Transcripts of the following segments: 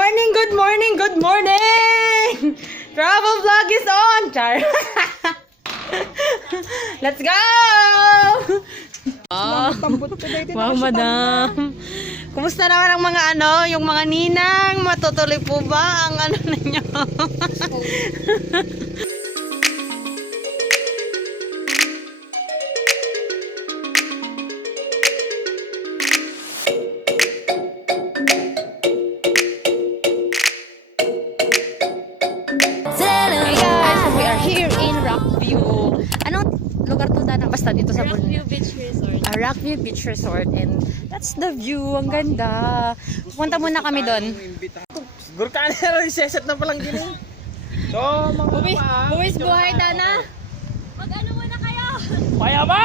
morning, good morning, good morning! Travel vlog is on! Char! Let's go! Oh, wow, madam. Kumusta naman ang mga yung mga ninang? Matutuloy po ba ang ninyo? Basta dito sa Rockview Beach Resort. Rockview Beach Resort, and that's the view. Ang ganda. Pupunta muna kami doon. Siguro ka na reset na palang gining. So, mga buwis buhay Dana. Mag-ano muna kayo? Payama!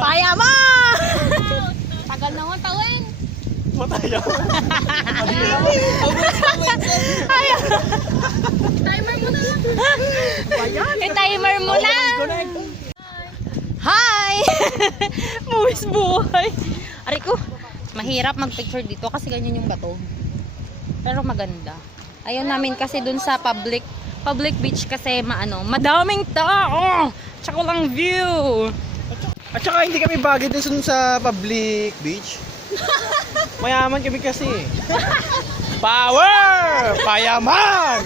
Payama! Tagal na ng taon. Matayo. Timer mo na lang. I-timer mo na. Hi! Buwis buhay. Ari ko, mahirap mag-picture dito kasi ganyan yung bato. Pero maganda. Ayaw namin kasi dun sa public beach kasi madaming tao. Tsaka lang view. At saka hindi kami bagay din sa public beach. Mayaman kami kasi. Power! Payaman!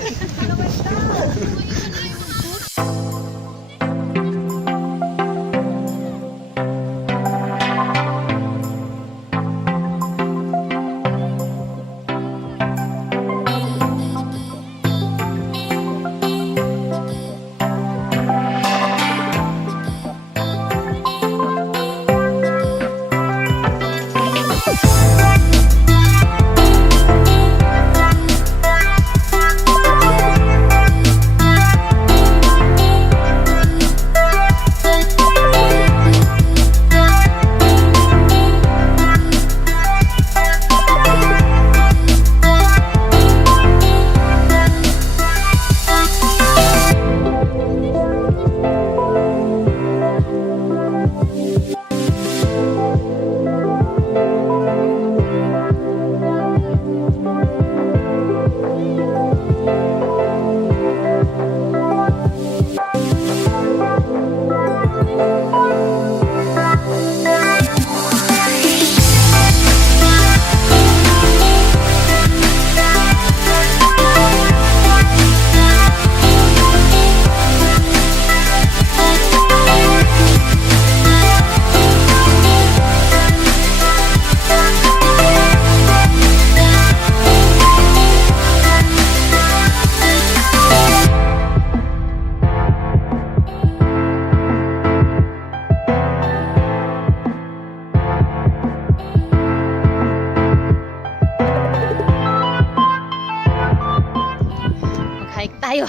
Tayo.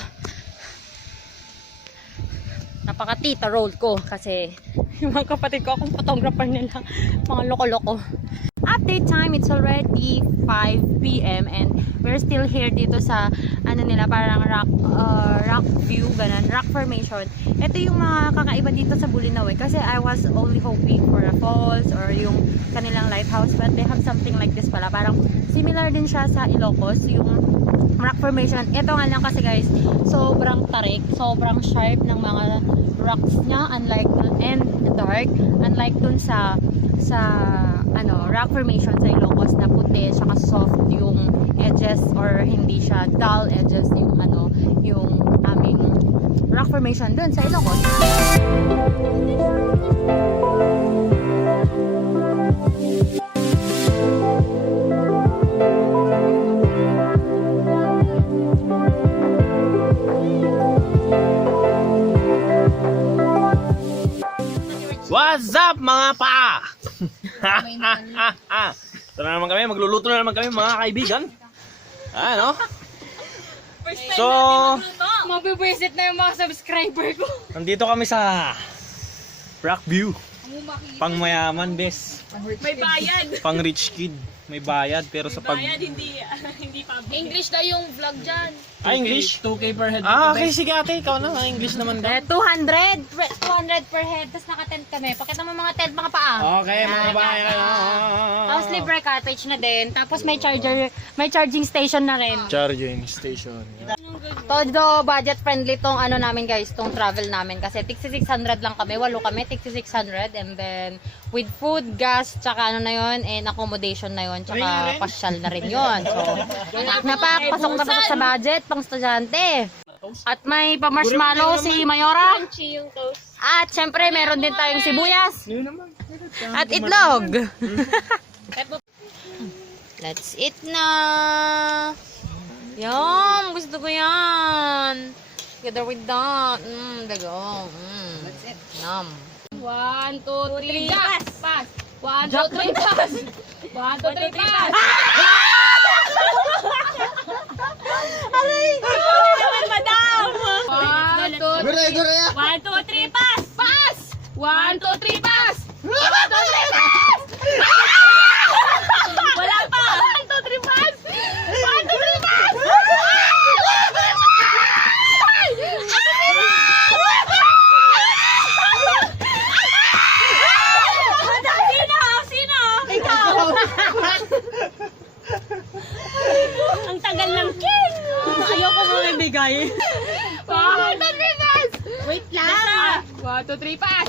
Napaka-tita roll ko kasi yung mga kapatid ko akong photographer nila, mga loko-loko. Update time, it's already 5 PM and we're still here dito sa nila parang rock view, ganun, rock formation. Ito yung mga kakaiba dito sa Bolinao kasi I was only hoping for a falls or yung kanilang lighthouse, but they have something like this pala. Parang similar din siya sa Ilocos, yung rock formation. Ito nga lang kasi guys, sobrang tarik, sobrang sharp ng mga rocks niya, unlike and dark, unlike dun sa rock formation sa Ilocos na puti, saka soft yung edges or hindi siya dull edges yung yung aming rock formation dun sa Ilocos. What's up mga pa? Ito na naman kami, magluluto na naman kami mga kaibigan. Ano? So, Mabibisit na yung mga subscriber ko. nandito kami sa Rockview. Pang mayaman bes. May bayad. Pang rich kid. may bayad pero sa pag... hindi public. English daw yung vlog dyan. English? 2K per head. Okay, sige ate, ikaw na. English naman daw. 200 per head. Tapos naka-tent kami. Pakita mo mga tent, mga paa. Okay, mga bayan. Tapos libre cottage na din. Tapos may charging station na rin. Charging station. Todo budget friendly tong ano namin guys, tong travel namin. Kasi tig 600 lang kami, 8 kami, tig 600. And then with food, gas, tsaka ano na yun, and accommodation na yun, tsaka pasyal na rin yun. So, pasok na pasok sa budget, pang estudyante. At may pa-marshmallow si Mayora. Crunchy yung toast. At syempre, meron din tayong sibuyas. At itlog. Let's eat na. Yum, gusto ko yan. Together with that. Dago. Let's eat. Yum. 1, 2, 3, pass! 1, 2, 3, pass! 1, 2, 3, pass! Aray! Madam! 1, 2, 3, 1, 2, 3, pass! Pass! 1, 2, 3, pass! 1, 2, 3, pass! Wala pa! 1, 2, 3, pass! 1, 2, 3, pass! Sino? Ikaw! Ang tagal ng king! Ayoko mo ibigay. 1, 2, 3, pass! Wait lang. 1, 2, 3, pass!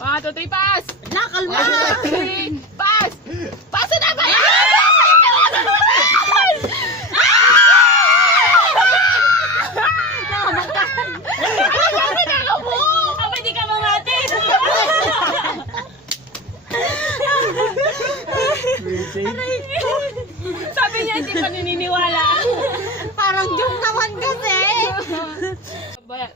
1, 2, 3, pass! Nakalma. 1, 2, 3, pass! Pass na ba? Hindi ka mamati! Sabi niya, hindi pa naniniwala. Parang joke naman kasi. Bayan.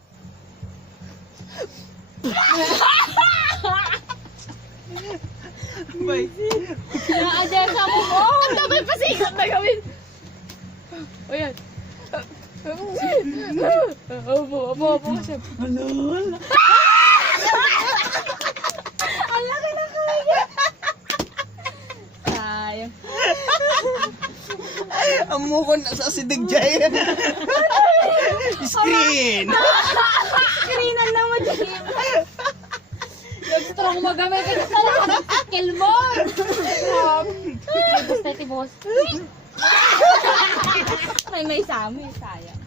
Na-adesa mo mo. Ang dami pa sikat na gawin. O yan. Opo. Kasi. Ang laki na kaya. Sayang. Ang mukha na sa sidig dyan. Screen! Screenan naman dyan. Gusto lang magamit ka sa skill mo. Basta iti boss. May sami. Sayang.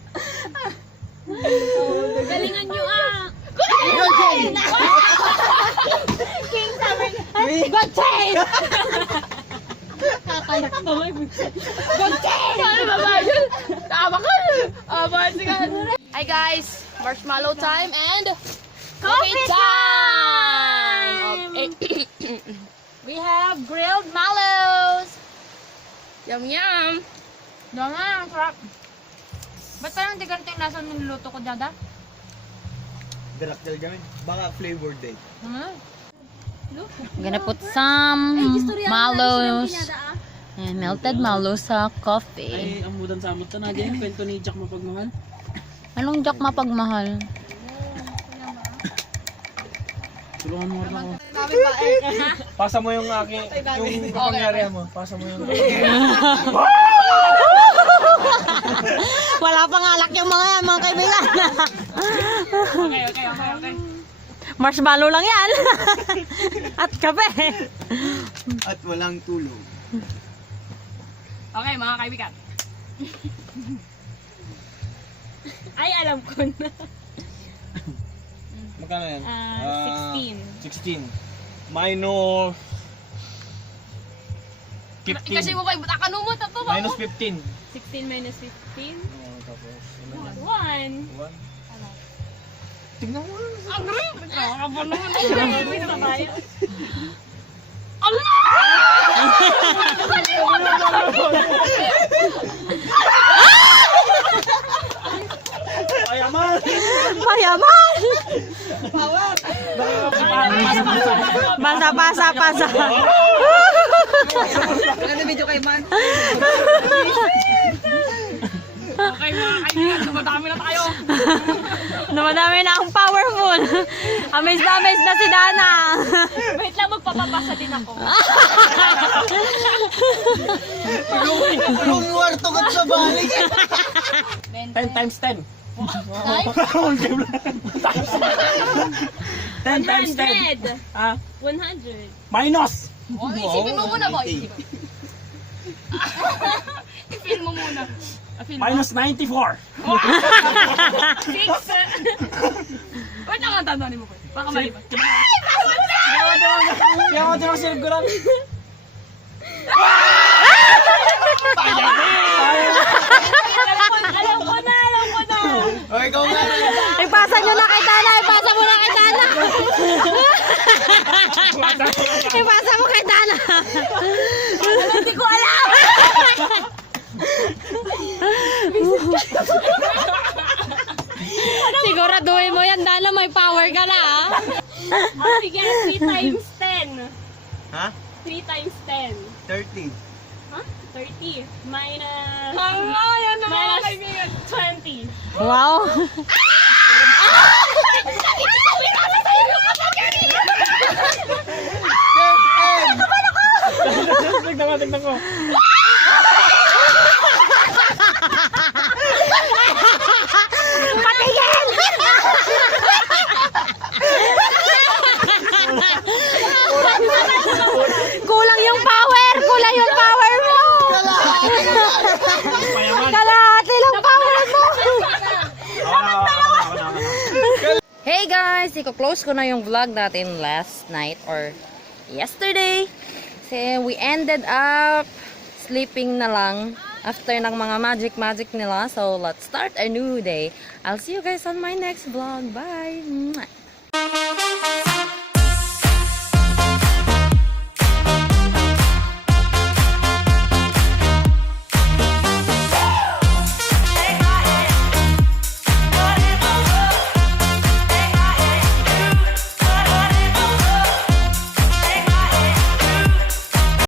Galingan nyo King sabi. Good chain! Kakayak na may Good chain! Ano ba ba yun? Tama ka! Hi guys! Marshmallow time and coffee time! Okay. We have grilled mallows. Yum yum! Ang sarap. Ba't parang hindi ganito yung lasa ng niluto ko, Dada? Darakdal kami. Baka flavor day. I'm gonna put some mallows and melted mallows sa coffee. Ay, amudan sa amot na dyan. Kwento ni Jack mapagmahal. Anong Jack mapagmahal? Tulungan mo rin ako. Pasa mo yung aking, yung kapangyarihan mo. Pasa mo yung... Wala pang alak yung mga kaibigan. Okay. Marshmallow lang yan. At kape. At walang tulog. Okay, mga kaibigan. Ay, alam ko na. Magkano yan? 16. 16. Minus... 15. Kasi mo kayo, ano mo, tapo ba? Minus 15. 16 minus 15? Tapos... 1. 1. Tignan mo lang. Ang grip! Nakakabal naman na tayo. Payaman! Payaman! Pasa. Ano video kay Man? Okay mga kaibigan, dumadami na tayo. Namadami na akong powerful. Amaze na si Dana. Wait lang, magpapapasa din ako. Anong warto ka sa balik? 10 times 10. 10 times 10. 100. Ah, 100. minus. Isipin mo muna, boy. I-feel mo muna. Minus 94. 6. Wait lang ang tatanin mo, boy. Baka mali ba? Kaya ako din ang silip ko lang. Alam ko na. O, ikaw nga. Ipasa nyo na kay Dana! Ipasa mo na kay Dana! Ipasa mo kay Dana! Hindi ko alam! Siguraduhin mo yan, Dana. May power ka na, ha? Sige, 3 times 10. Ha? 3 times 10. 30. Huh? 30. Minus... minus 20. Wow! Tignan ko. Patigil! Kulang yung power! Kulang yung power mo! Kalahati lang power mo! Hey guys! Iko-close ko na yung vlog natin last night or yesterday. Kasi we ended up sleeping na lang after ng mga magic nila. So let's start a new day. I'll see you guys on my next vlog. Bye! Mwah!